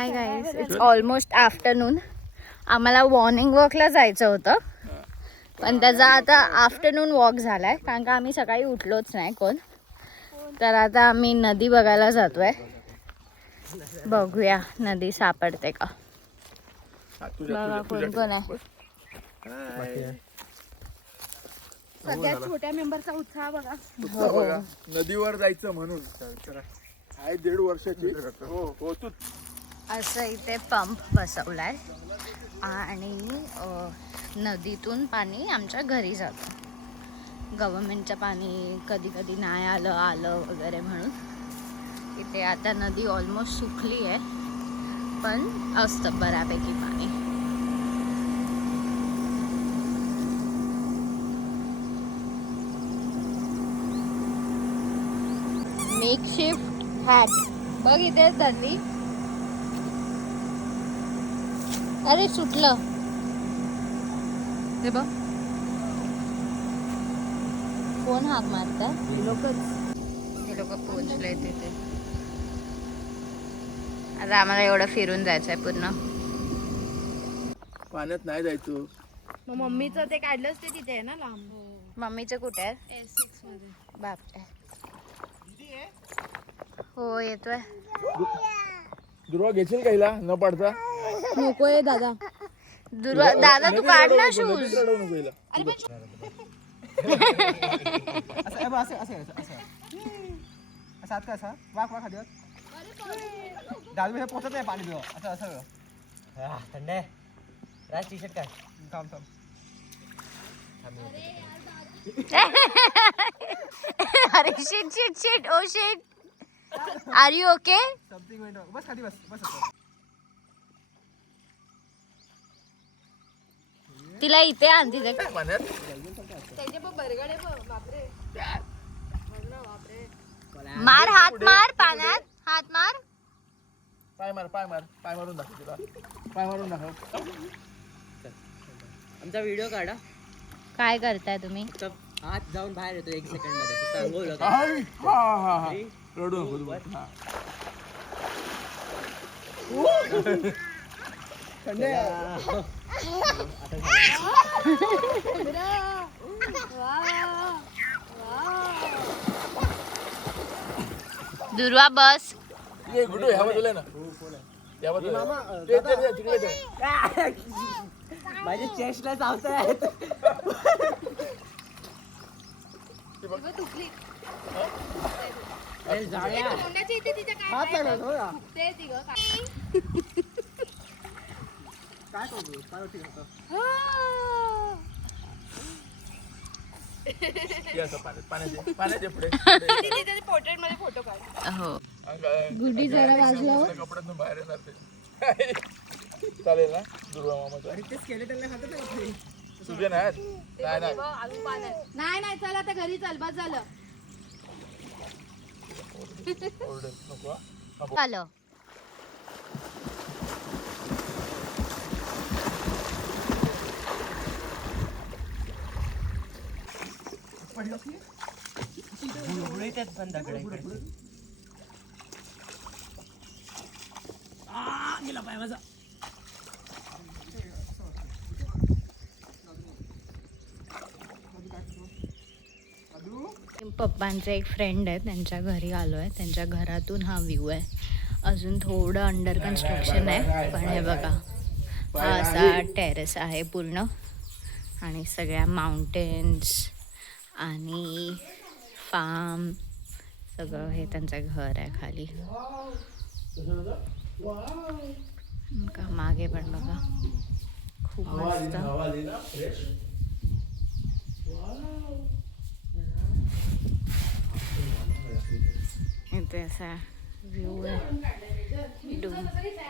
Hi guys, it's almost afternoon. आम्हाला morning वॉकला जायचं होतं, पण त्याचा आता आफ्टरनून वॉक झालाय कारण का आम्ही सकाळी उठलोच नाही कोण. तर आता आम्ही नदी बघायला जातोय. बघूया नदी सापडते का. बघा कोण कोण आहे. सगळ्यात छोट्या मेंबरचा उत्साह बघा. नदीवर जायचं म्हणून आहे 1.5 वर्षाची. हो तू असं इथे पंप बसवलाय आणि नदीतून पाणी आमच्या घरी जातं. गव्हर्मेंटचं पाणी कधी कधी नाही आलं वगैरे म्हणून. इथे आता नदी ऑलमोस्ट सुकली आहे, पण असतं बऱ्यापैकी पाणी. मेकशिफ्ट हॅट बघ इथे धरली. अरे सुटलं ते बघ. कोण हाक मारतात? हे लोक पोहोचले तिथे. आता आम्हाला एवढं फिरून जायचंय पूर्ण. पाण्यात नाही जायचं. मग मम्मीचं ते काढलंच ते तिथे आहे ना लांब. मम्मीचं कुठे आहे? S6 मध्ये. बापरे. हो येतोय. दुर्वा घेशील का हिला न पडता? नकोय दादा. दुर्वा दादा तू काढ ना शूज. पोचत नाही पाणी असं थंड आहे. राज टी शर्ट काय थांब अरे shit oh shit. Are you okay? Something बस खाली बस तिला इथे आण. तिथे पाण्यात मार, हात मार पाण्यात. हात मार. पाय मारून दाखव तुला. पाय मारून दाखव. आमचा व्हिडिओ काढा. काय करताय तुम्ही? हात जाऊन बाहेर येतो 1 सेकंड मध्ये. फक्त अंघोळ होतं. हा रडू नको तू. दुर्वा बस. ये गुडू ह्या बाजूला ना. या बाजूला. ते तिकडे ठेव. माझ्या चेस्टला चावताय. पाण्याचे पुढे पोर्ट्रेट मध्ये फोटो काढ. हो. गुडी जरा वाजलो. कपड्यातून बाहेर येणार ते. चालेल ना दुर्वा मामाचा? तुझे नाही चल आता घरी चल. बस झालं. आलं. पण दगड गेला पाय माझा. पप्पांचे एक फ्रेंड आहे, त्यांच्या घरी आलोय. त्यांच्या घरातून हा व्ह्यू आहे. अजून थोडं अंडर कन्स्ट्रक्शन आहे, पण हे बघा हा असा टेरेस आहे पूर्ण. आणि सगळ्या माउंटेन्स आणि फार्म सगळं हे त्यांचं घर आहे खाली. का मागे पण बघा खूप मस्त. इथे असा व्ह्यू आहे.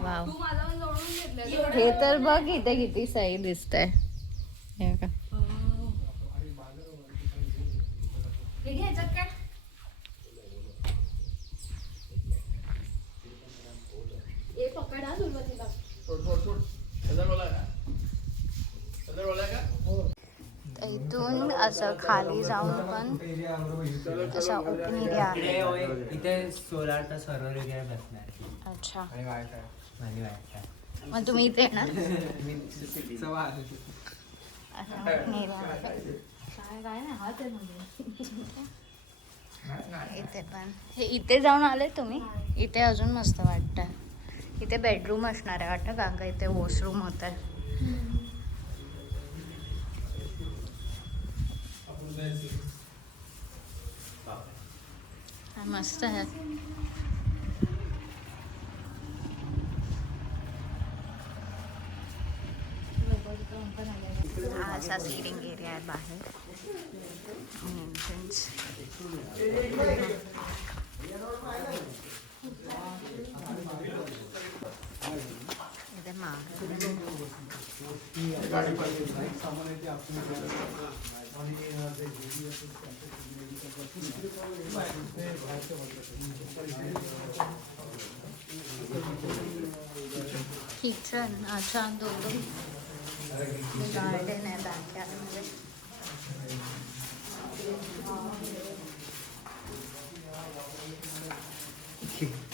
वाव. हे तर बघ इथे किती सही दिसतंय. हे का इथून असं खाली जाऊन पण असा ओपन एरिया आहे. इथे सोलारचा सर्व्हर वगैरे बसणार. अच्छा. आणि वायफाय मग तुम्ही इथे येणार इथे पण हे इथे जाऊन आले तुम्ही. इथे अजून मस्त वाटतं. इथे बेडरूम असणार आहे वाटतं कारण का इथे वॉशरूम होत आहे. मस्त आहे. हा असा सिटिंग एरिया आहे बाहेर. एंट्रन्स इथे किचन. अच्छा दोन गार्डन आहे बॅकयार्डमध्ये.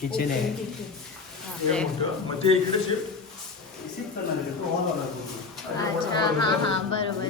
किचन आहे. अच्छा हां हां बरोबर.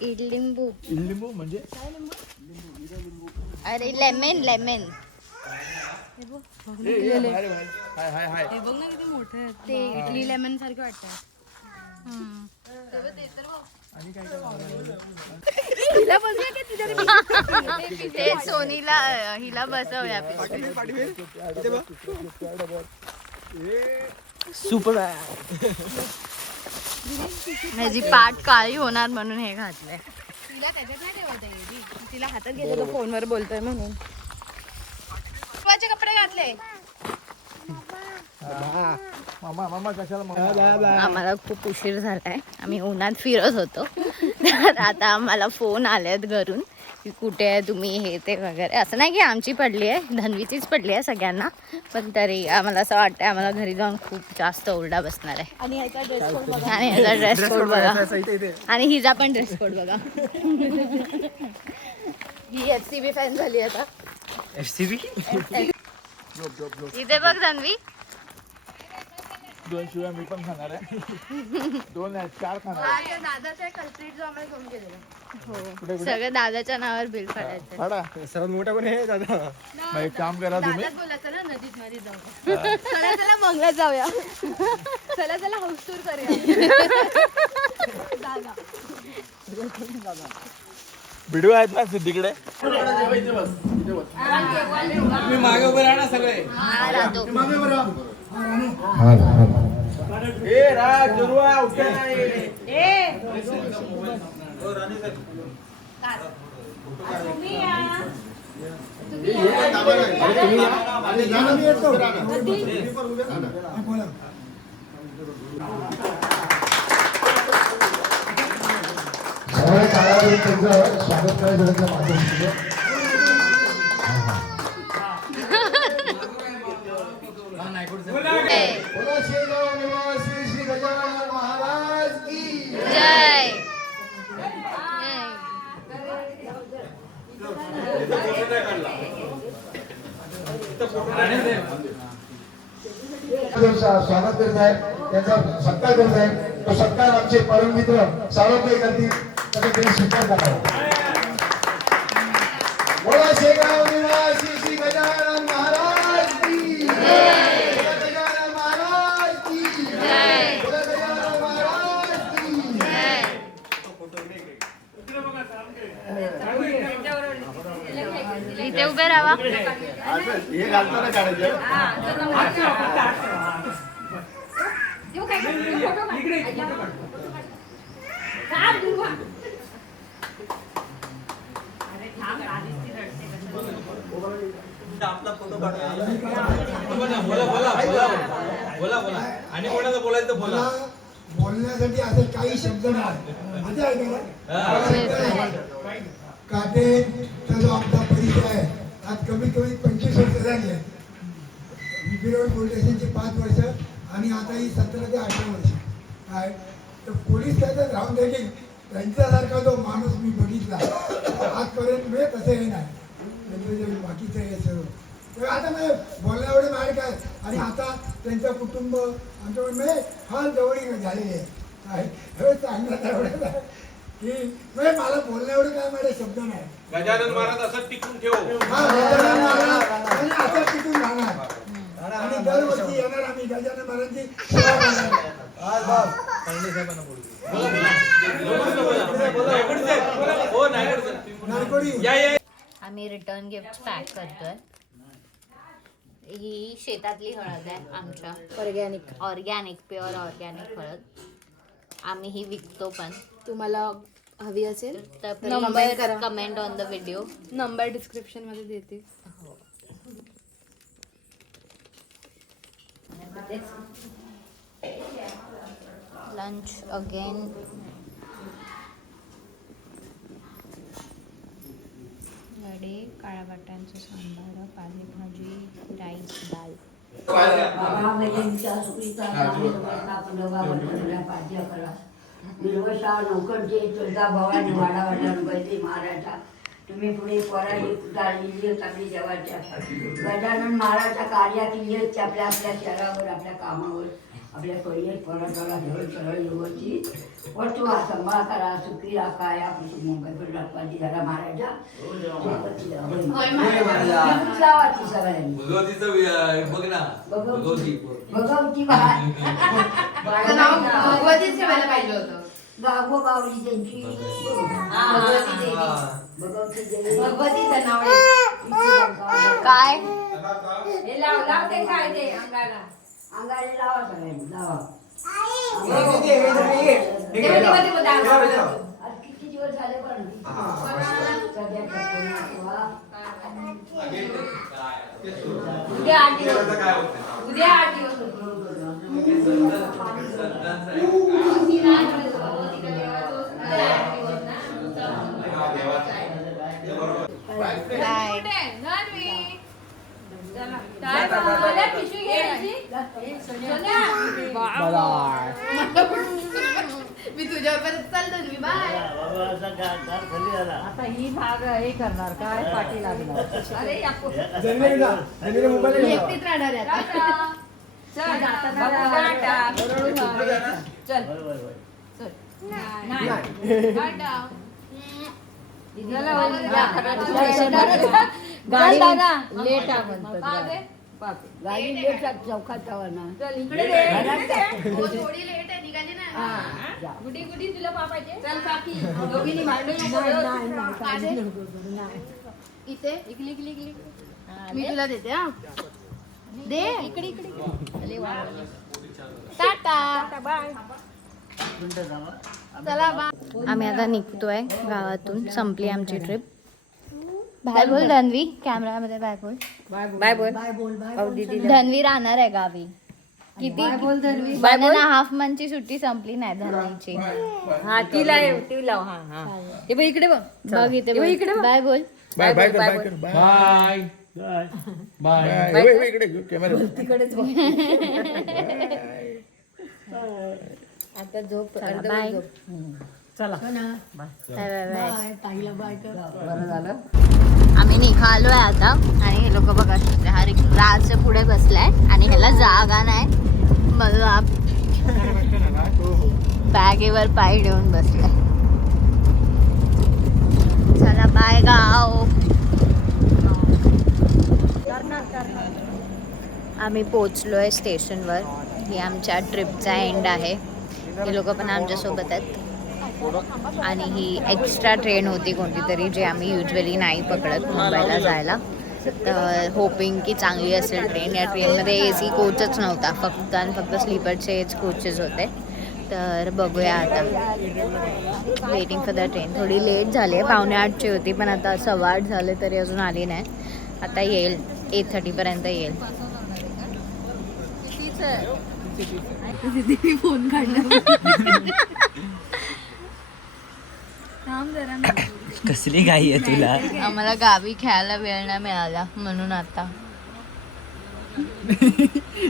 इडलिंबू. लिंबू म्हणजे अरे लेमन लेमन. हाय हाय हाय. हे बघ ना किती मोठे आहेत. ते इडली लेमन सारखे वाटतात. ते सोनीला हिला बसवूया. सुपर. माझी पाठ काळी होणार म्हणून हे घातलंय. तिला त्याच्यात नाही ठेवता येईल. तिला हातात घेतलं तो फोनवर बोलतोय म्हणून. कपडे घातले. मामा मामा कशाला मामा. आम्हाला खूप उशीर झालाय. आम्ही उन्हात फिरत होतो. तर आता आम्हाला फोन आलेत घरून की कुठे आहे तुम्ही हे ते वगैरे. असं नाही की आमची पडली आहे, धन्वीचीच पडली आहे सगळ्यांना. पण तरी आम्हाला असं वाटतंय आम्हाला घरी जाऊन खूप जास्त ओरडा बसणार आहे. आणि ह्याचा ड्रेस कोड बघा. आणि ह्याचा ड्रेस कोड बघा. आणि हिचा पण ड्रेस कोड बघा. ही FCB फॅन झाली आता. FCB. इथे बघ धन्वी. 2 शिवाय मी पण खाणार आहे. 2 नाही 4 खाणार आहे. दादाचा कल्प्रिट जो आम्हाला घेऊन गेलेला. सगळं दादाच्या नावावर बिल फाडायचं. फाडा. सर्वात मोठा कोण आहे दादा? मग एक काम करा तुम्ही. दादाच बोलायचं ना नदीत मध्ये जाऊ. चला चला बंगल्यात जाऊया. चला चला हाऊस टूर करूया. दादा व्हिडिओ आहेत ना सिद्धीकडे. मी मागे उभे राहणार सगळे. हा राहतो. ए राज दुर्वा उठे नाही. स्वागत करायचं माध्यम. श्री गजानन महाराज की जय. स्वागत करत आहे, त्यांचा सत्कार करत आहे. तो सत्कार आमचे परम मित्र सावरकर करतील. त्याचा स्वीकार करा. बोला शेगाव निवासी श्री गजानन महाराज की जय. गजानन महाराज की जय. गजानन महाराज की जय. इथे उभे राहा. हे घालताना काढायचं. आपला फोटो काढूया. बोला बोला बोला बोला बोला. आणि कोणाचं बोलायचं बोला. बोलण्यासाठी असे काही शब्द नाही. मजा आहे का? काटेचा जो आमचा परिचय आहे आज कमीत कमी 25 वर्ष झाली आहे. विरोड पोलीस स्टेशनची 5 वर्ष आणि आता ही 17 ते 18 वर्ष काय. तर पोलीस त्याच्यात राहून देखील त्यांच्यासारखा जो माणूस मी बघितला आजपर्यंत म्हणजे तसं हे नाही. त्यांचं जे बाकीचं हे सर्व तर आता म्हणजे बोलण्या एवढे बाहेर काय. आणि आता त्यांचं कुटुंब आमच्याकडे म्हणजे फार जवळीक झालेली आहे काय. हे सांगण्यात एवढं आहे की म्हणजे मला बोलण्या एवढे काय माझे शब्द नाही. गजानन महाराज असं टिकून ठेव. हा गजानन महाराज आणि आता टिकून राहणार आणि दरवर्षी येणार आम्ही गजानन महाराजांची सेवा करणार. आम्ही रिटर्न गिफ्ट पॅक करतोय. ही शेतातली हळद आहे आमच्या, ऑर्गॅनिक प्युअर ऑर्गॅनिक हळद. आम्ही ही विकतो पण. तुम्हाला हवी असेल तर Comment करा. Comment on the video. Number description मध्ये देते. Lunch again. वडे, काळ्या वाटाण्यांचं सांबार, पालेभाजी, राईस, दाल. लोकरचे तुळजा भवानी वाडावाडा बैठी महाराजा तुम्ही पुढे पराई चांगली जवाच्या गजानन महाराजच्या कार्यातील येत आपल्या आपल्या शहरावर आपल्या कामावर आपल्या सोयीत परतला घेऊन सरळ व्यवस्थित वटवा सांभाळ करा सुखी राखा या मुंबईकडे राखवाची जरा महाराजा लावाची सगळ्यांनी भगवती भगवतीच ठेवायला पाहिजे होतं. गावोगावली त्यांची भगवती देवी भगवतीचं नाव आहे. काय हे लाव लाव ते काय ते अंगाला. अंगाने लावा सगळ्यांनी लावा. आज किती दिवस झाले पण उद्या 8 दिवस. उद्या 8 दिवस मी तुझ्यावर चालतो मी. बाय. आता ही भाग हे करणार काय पाठी लागणार. अरे मोबाईल एकटीच राहणार आहे आता. चल टाटा. चल चल. नाही टाटा. लेट आहे म्हणतात. गाडी लेट चौकात जावा ना. चल इकडे दे. थोडी लेट आहे निघाली ना. गुडी गुडी तुला पापायचे. चल काकी दोघींनी भांडू इथे इकली इकली इकली. मी तुला देते. हा दे इकडे इकडे. Tata bye. चला बाय. आम्ही आता निघतोय गावातून. संपली आमची ट्रिप. बाय बोल धन्वी. कॅमेरामध्ये बाय बोल. बाय बोल. धन्वी राहणार आहे गावी. किती 1.5 मंथची सुट्टी संपली नाही धन्वीची. हा ती लाव. हा हा हे बघ इकडे बघ. बघ इथे इकडे बाय बोल. बाय बाय कर बाय कर बाय बाय. इकडे कॅमेरा तिकडेच बघ. आता झोप. बाय. चला बाय बाय. बाय बरं झालं. आम्ही निघालोय आता आणि हे लोक बघा हा राजच्या पुढे बसलाय आणि ह्याला जागा नाही. मला बॅगेवर पाय ठेवून बसलाय. चला बाय गाव. आम्ही पोचलोय स्टेशनवर. ही आमच्या ट्रिपचा एंड आहे. हे लोक पण आमच्यासोबत आहेत. आणि ही एक्स्ट्रा ट्रेन होती कोणती तरी जी आम्ही युजली नाही पकडत मुंबईला जायला. तर होपिंग की चांगली असेल ट्रेन. या ट्रेनमध्ये AC कोचच नव्हता. फक्त स्लीपरचेच कोचेस होते. तर बघूया आता. Waiting for the train. थोडी लेट झाली आहे. 7:45ची होती पण आता 8:15 झाले तरी अजून आली नाही. आता येईल 8:30 पर्यंत येईल. मी फोन काढला थांब जरा कसली घाई आहे तुला आम्हाला गावी खेळायला वेळ नाही मिळाला म्हणून आता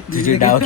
तुझी डाव